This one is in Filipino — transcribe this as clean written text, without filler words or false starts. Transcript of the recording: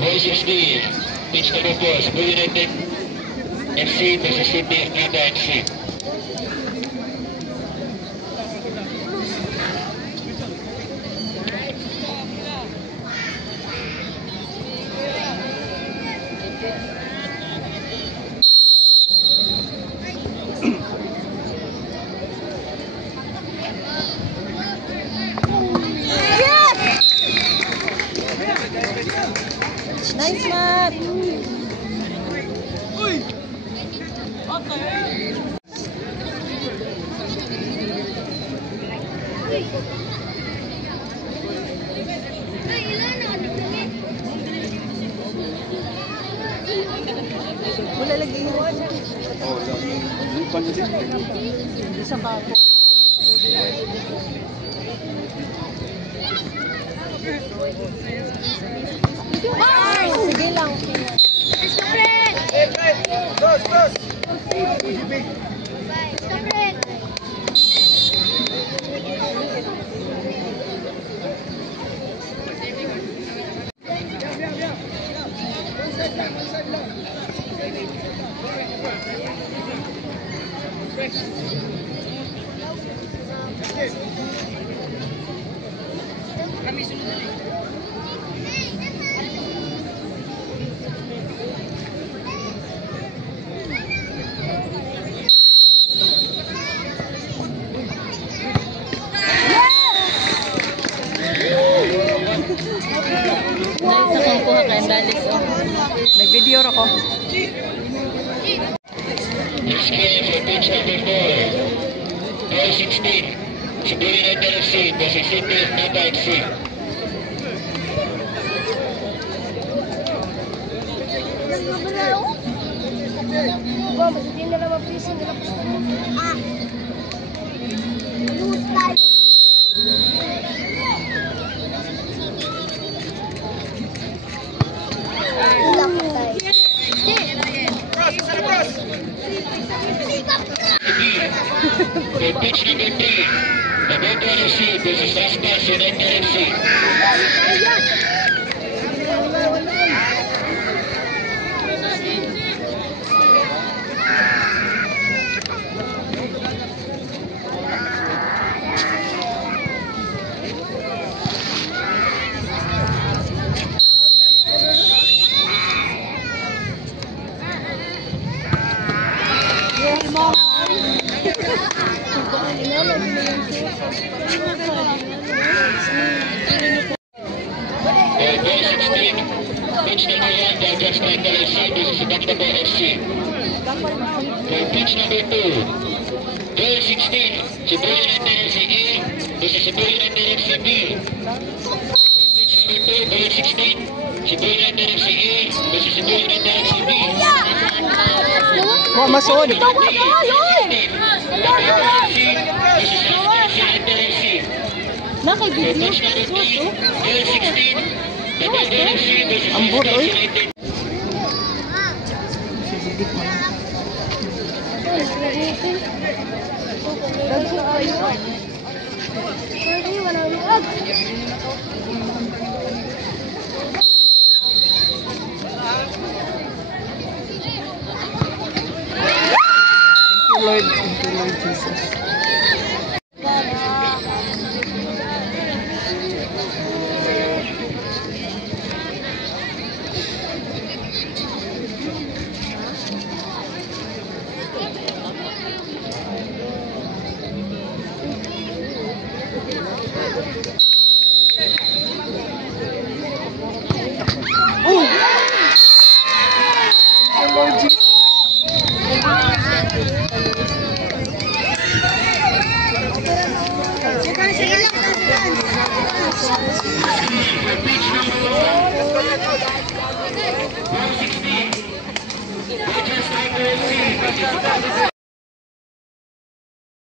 Boy 16, pitch number 4, Cebu United FC versus City of Nanda FC. Nice, Matt! Uy! Wala lagi yun. Oh, lupan na din. Isa ka po. Sige lang. Cross, cross. Kami sunod na rin. Nice akong kuha ka. Balis, oh. Nag-video ako. Next game for pitch number 4, Boy 16, Cebu United FC versus City of Nanda FC. For pitch number 3, Maboto FC versus Las Piñas United FC. Pitch number 1, Dodgers Tiger FC versus Dagdapo FC. For pitch number 2, Boy 16, Cebu United FC A versus Cebu United FC B. For pitch number 2, Boy 16, Cebu United FC A versus Cebu United FC B. Wah, masod! Naka-video. Ambot, oy. Dagso kayo.